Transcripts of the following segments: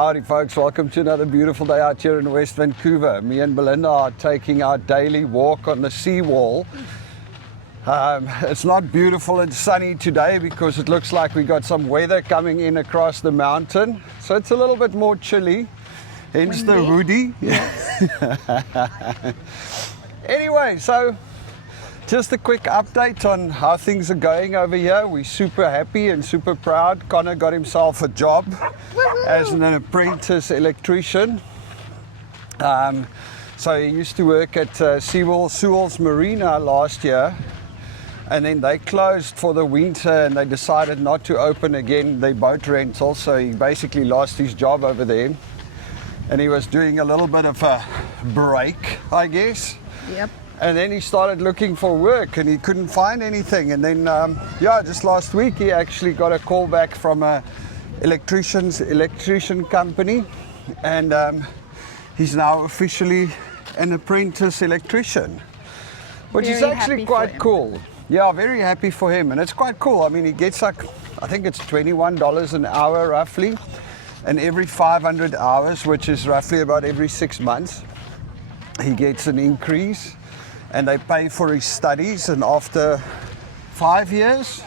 Howdy folks, welcome to another beautiful day out here in West Vancouver. Me and Belinda are taking our daily walk on the seawall. It's not beautiful and sunny today because it looks like we got some weather coming in across the mountain. So it's a little bit more chilly, hence the hoodie. Anyway, so just a quick update on how things are going over here. We're super happy and super proud. Connor got himself a job as an apprentice electrician. So he used to work at Sewell's Marina last year, and then they closed for the winter and they decided not to open again their boat rental. So he basically lost his job over there, and he was doing a little bit of a break, I guess. Yep. And then he started looking for work and he couldn't find anything. And then, just last week he actually got a call back from a electrician company, and he's now officially an apprentice electrician, which is actually quite cool. Yeah, very happy for him, and it's quite cool. I mean, he gets like, I think it's $21 an hour roughly, and every 500 hours, which is roughly about every 6 months, he gets an increase. And they pay for his studies, and after 5 years?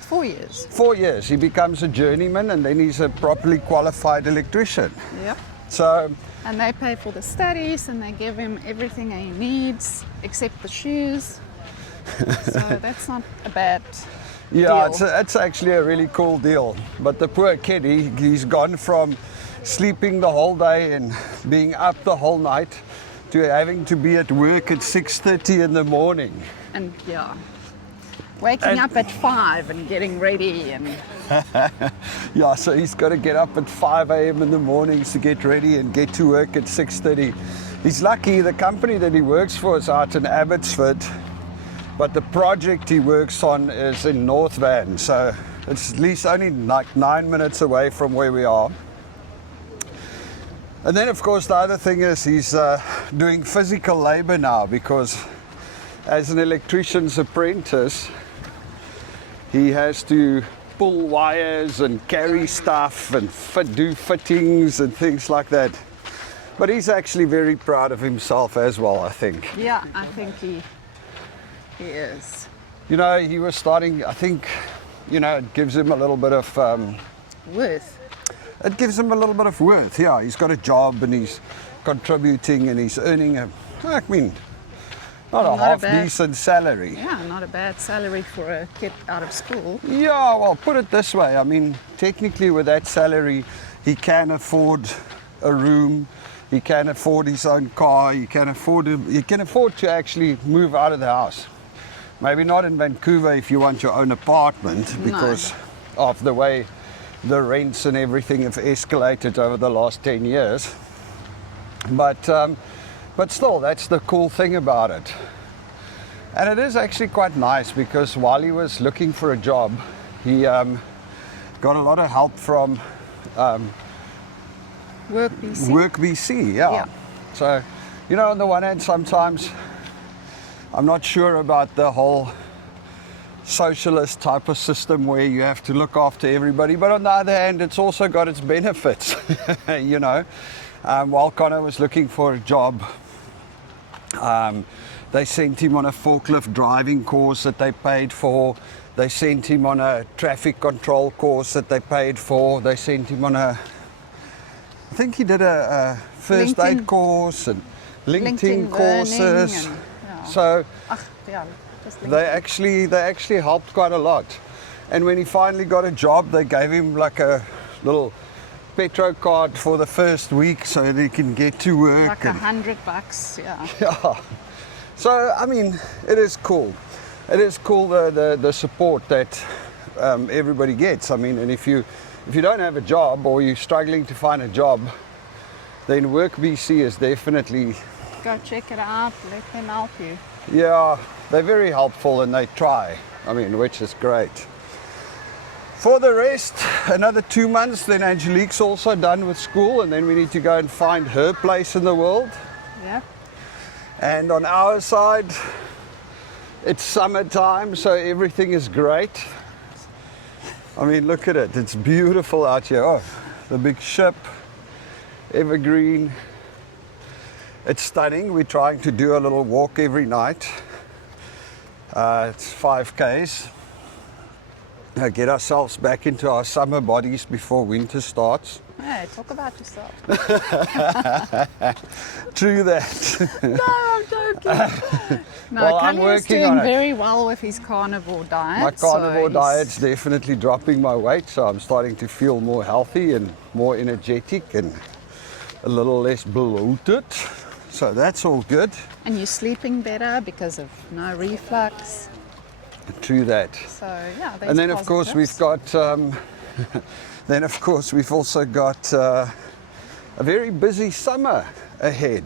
4 years. 4 years, he becomes a journeyman, and then he's a properly qualified electrician. Yep. So. And they pay for the studies, and they give him everything he needs, except the shoes. So that's not a bad deal. It's actually a really cool deal. But the poor kid, he's gone from sleeping the whole day and being up the whole night to having to be at work at 6:30 in the morning. And waking up at 5 and getting ready and... So he's got to get up at 5 a.m. in the mornings to get ready and get to work at 6:30. He's lucky the company that he works for is out in Abbotsford, but the project he works on is in North Van, so it's at least only like 9 minutes away from where we are. And then, of course, the other thing is he's doing physical labor now, because as an electrician's apprentice, he has to pull wires and carry stuff and do fittings and things like that. But he's actually very proud of himself as well, I think. Yeah, I think he is. You know, he was starting, I think, it gives him a little bit of... worth. It gives him a little bit of worth, yeah. He's got a job and he's contributing and he's earning not a half-decent salary. Yeah, not a bad salary for a kid out of school. Yeah, well, put it this way. I mean, technically with that salary, he can afford a room, he can afford his own car, he can afford to actually move out of the house. Maybe not in Vancouver if you want your own apartment, because of the way the rents and everything have escalated over the last 10 years. But still, that's the cool thing about it. And it is actually quite nice, because while he was looking for a job, he got a lot of help from WorkBC, yeah. So, on the one hand, sometimes I'm not sure about the whole socialist type of system where you have to look after everybody, but on the other hand, it's also got its benefits. While Connor was looking for a job, they sent him on a forklift driving course that they paid for. They sent him on a traffic control course that they paid for. They sent him on I think he did a first aid course and LinkedIn courses. So they actually helped quite a lot. And when he finally got a job, they gave him like a little petro card for the first week so that he can get to work. Like $100, yeah. Yeah. So, I mean, it is cool. It is cool, the support that everybody gets. I mean, and if you don't have a job or you're struggling to find a job, then WorkBC is definitely... Go check it out, let them help you. Yeah, they're very helpful and they try, which is great. For the rest, another 2 months, then Angelique's also done with school, and then we need to go and find her place in the world. Yeah. And on our side, it's summertime, so everything is great. Look at it, it's beautiful out here. Oh, the big ship. evergreen. It's stunning. We're trying to do a little walk every night. It's 5Ks. Get ourselves back into our summer bodies before winter starts. Hey, talk about yourself. True that. No, I'm joking. No, Well, I'm Kelly is working doing on it. very well with his carnivore diet. My carnivore so diet's definitely dropping my weight, so I'm starting to feel more healthy and more energetic and a little less bloated. So that's all good. And you're sleeping better because of no reflux. True that. So yeah, there's And then of course we've positives. got, then of course we've also got a very busy summer ahead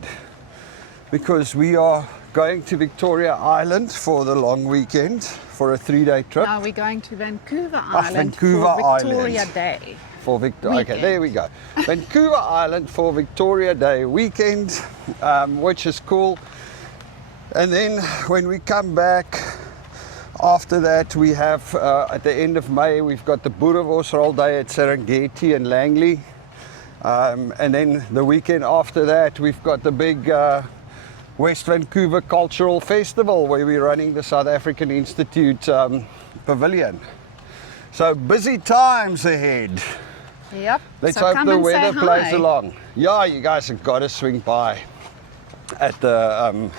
because we are going to Victoria Island for the long weekend for a 3-day trip. No, we're going to Vancouver Island Vancouver for Victoria Island. Day. For okay, Weekend. there we go. Vancouver Island for Victoria Day weekend, which is cool. And then when we come back, after that we have, at the end of May, we've got the Boerewors roll day at Serengeti and Langley. And then the weekend after that, we've got the big West Vancouver Cultural Festival where we're running the South African Institute pavilion. So busy times ahead. Yep. Let's so hope come the and say weather plays hi. along. Yeah, you guys have got to swing by at the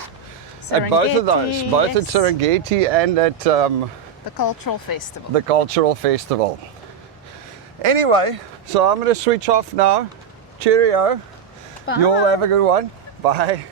at both of those, Serengeti, both at yes. Serengeti and at The Cultural Festival. the Cultural Festival. Anyway, so I'm going to switch off now. Cheerio. Bye. You all have a good one. Bye.